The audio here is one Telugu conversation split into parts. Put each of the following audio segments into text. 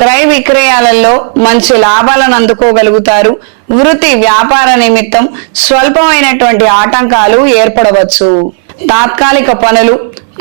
క్రయ విక్రయాలలో మంచి లాభాలను అందుకోగలుగుతారు. వృత్తి వ్యాపార నిమిత్తం స్వల్పమైనటువంటి ఆటంకాలు ఏర్పడవచ్చు. తాత్కాలిక పనులు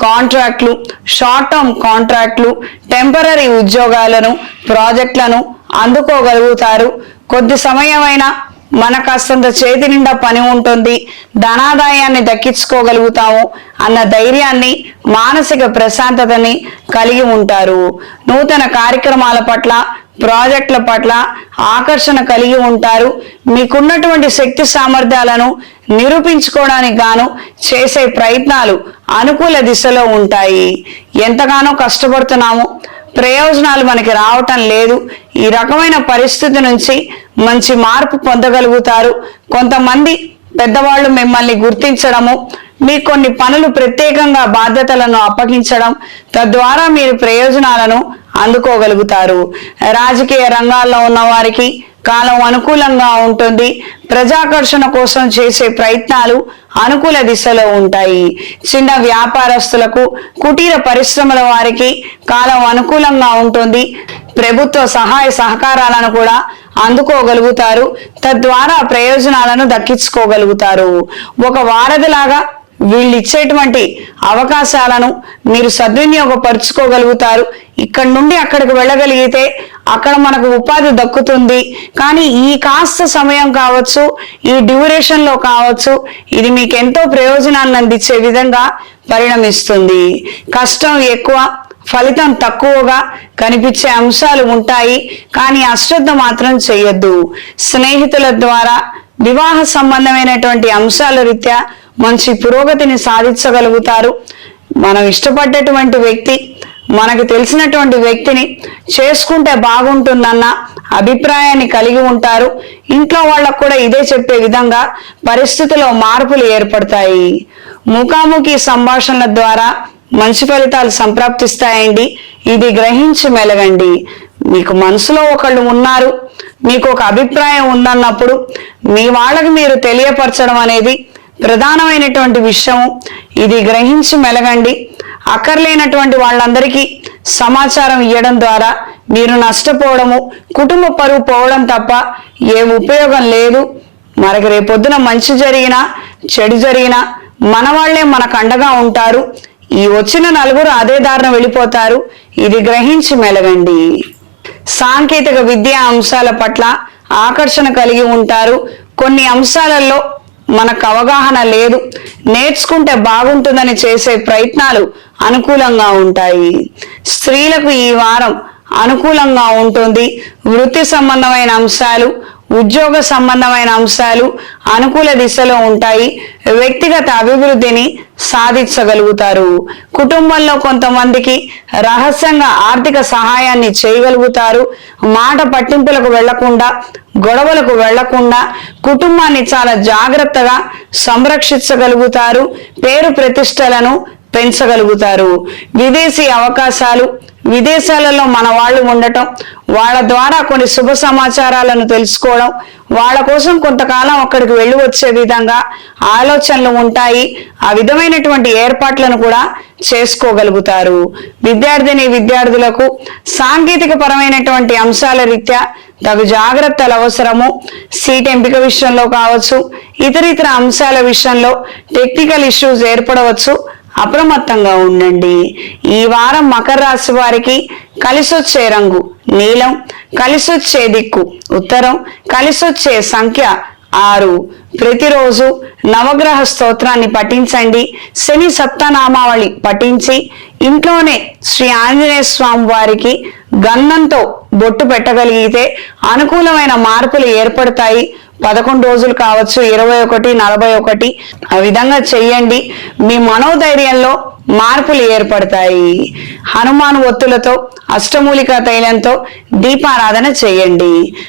కాంట్రాక్ట్లు షార్ట్ టర్మ్ కాంట్రాక్ట్లు టెంపరీ ఉద్యోగాలను ప్రాజెక్టులను అందుకోగలుగుతారు. కొద్ది సమయమైనా మన కాస్తంత చేతి నిండా పని ఉంటుంది. ధనాదాయాన్ని దక్కించుకోగలుగుతాము అన్న ధైర్యాన్ని మానసిక ప్రశాంతతని కలిగి ఉంటారు. నూతన కార్యక్రమాల పట్ల ప్రాజెక్టుల పట్ల ఆకర్షణ కలిగి ఉంటారు. మీకున్నటువంటి శక్తి సామర్థ్యాలను నిరూపించుకోవడానికి గాను చేసే ప్రయత్నాలు అనుకూల దిశలో ఉంటాయి. ఎంతగానో కష్టపడుతున్నాము. ప్రయోజనాలు మనకి రావటం లేదు. ఈ రకమైన పరిస్థితి నుంచి మంచి మార్పు పొందగలుగుతారు. కొంతమంది పెద్దవాళ్ళు మిమ్మల్ని గుర్తించడము మీ కొన్ని పనులు ప్రత్యేకంగా బాధ్యతలను అప్పగించడం తద్వారా మీరు ప్రయోజనాలను అందుకోగలుగుతారు. రాజకీయ రంగాల్లో ఉన్న వారికి కాలం అనుకూలంగా ఉంటుంది. ప్రజాకర్షణ కోసం చేసే ప్రయత్నాలు అనుకూల దిశలో ఉంటాయి. చిన్న వ్యాపారస్తులకు కుటీర పరిశ్రమల వారికి కాలం అనుకూలంగా ఉంటుంది. ప్రభుత్వ సహాయ సహకారాలను కూడా అందుకోగలుగుతారు. తద్వారా ప్రయోజనాలను దక్కించుకోగలుగుతారు. ఒక వారధిలాగా వీళ్ళు ఇచ్చేటువంటి అవకాశాలను మీరు సద్వినియోగపరుచుకోగలుగుతారు. ఇక్కడ నుండి అక్కడికి వెళ్ళగలిగితే అక్కడ మనకు ఉపాధి దక్కుతుంది. కానీ ఈ కాస్త సమయం కావచ్చు ఈ డ్యూరేషన్లో కావచ్చు ఇది మీకు ఎంతో ప్రయోజనాలను అందించే విధంగా పరిణమిస్తుంది. కష్టం ఎక్కువ ఫలితం తక్కువగా కనిపించే అంశాలు ఉంటాయి. కానీ అశ్రద్ధ మాత్రం చేయొద్దు. స్నేహితుల ద్వారా వివాహ సంబంధమైనటువంటి అంశాల రీత్యా మంచి పురోగతిని సాధించగలుగుతారు. మనం ఇష్టపడ్డటువంటి వ్యక్తి మనకు తెలిసినటువంటి వ్యక్తిని చేసుకుంటే బాగుంటుందన్న అభిప్రాయాన్ని కలిగి ఉంటారు. ఇంట్లో వాళ్ళకు కూడా ఇదే చెప్పే విధంగా పరిస్థితిలో మార్పులు ఏర్పడతాయి. ముఖాముఖి సంభాషణల ద్వారా మంచి ఫలితాలు సంప్రాప్తిస్తాయండి. ఇది గ్రహించి మెలగండి. మీకు మనసులో ఒకళ్ళు ఉన్నారు. మీకు ఒక అభిప్రాయం ఉందన్నప్పుడు మీ వాళ్ళకి మీరు తెలియపరచడం అనేది ప్రధానమైనటువంటి విషయం ఇది గ్రహించి మెలగండి. అక్కర్లేనటువంటి వాళ్ళందరికీ సమాచారం ఇవ్వడం ద్వారా మీరు నష్టపోవడము కుటుంబ పరువు పోవడం తప్ప ఏ ఉపయోగం లేదు. మనకి రేపొద్దున మంచి జరిగినా చెడు జరిగినా మన వాళ్ళే మనకు అండగా ఉంటారు. ఈ వచ్చిన నలుగురు అదే దారిన వెళ్ళిపోతారు. ఇది గ్రహించి మెలగండి. సాంకేతిక విద్యా అంశాల పట్ల ఆకర్షణ కలిగి ఉంటారు. కొన్ని అంశాలలో మనకు అవగాహన లేదు. నేర్చుకుంటే బాగుంటుందని చేసే ప్రయత్నాలు అనుకూలంగా ఉంటాయి. స్త్రీలకు ఈ వారం అనుకూలంగా ఉంటుంది. వృత్తి సంబంధమైన అంశాలు ఉద్యోగ సంబంధమైన అంశాలు అనుకూల దిశలో ఉంటాయి. వ్యక్తిగత అభివృద్ధిని సాధించగలుగుతారు. కుటుంబంలో కొంతమందికి రహస్యంగా ఆర్థిక సహాయాన్ని చేయగలుగుతారు. మాట పట్టింపులకు వెళ్ళకుండా గొడవలకు వెళ్ళకుండా కుటుంబాన్ని చాలా జాగ్రత్తగా సంరక్షించగలుగుతారు. పేరు ప్రతిష్టలను పెంచగలుగుతారు. విదేశీ అవకాశాలు విదేశాలలో మన వాళ్ళు ఉండటం వాళ్ళ ద్వారా కొన్ని శుభ సమాచారాలను తెలుసుకోవడం వాళ్ళ కోసం కొంతకాలం అక్కడికి వెళ్ళి వచ్చే విధంగా ఆలోచనలు ఉంటాయి. ఆ విధమైనటువంటి ఏర్పాట్లను కూడా చేసుకోగలుగుతారు. విద్యార్థిని విద్యార్థులకు సాంకేతిక పరమైనటువంటి అంశాల రీత్యా తగు జాగ్రత్తలు అవసరము. సీట్ ఎంపిక విషయంలో కావచ్చు ఇతర ఇతర అంశాల విషయంలో టెక్నికల్ ఇష్యూస్ ఏర్పడవచ్చు. అప్రమత్తంగా ఉండండి. ఈ వారం మకర రాశి వారికి కలిసొచ్చే రంగు నీలం కలిసొచ్చే దిక్కు ఉత్తరం కలిసొచ్చే సంఖ్య ఆరు. ప్రతిరోజు నవగ్రహ స్తోత్రాన్ని పఠించండి. శని సప్తనామావళి పఠించి ఇంట్లోనే శ్రీ ఆంజనేయ స్వామి వారికి గంధంతో బొట్టు పెట్టగలిగితే అనుకూలమైన మార్పులు ఏర్పడతాయి. పదకొండు రోజులు కావచ్చు ఇరవై ఒకటి నలభై ఒకటి ఆ విధంగా చెయ్యండి. మీ మనోధైర్యంలో మార్పులు ఏర్పడతాయి. హనుమాన్ ఒత్తులతో అష్టమూలిక తైలంతో దీపారాధన చేయండి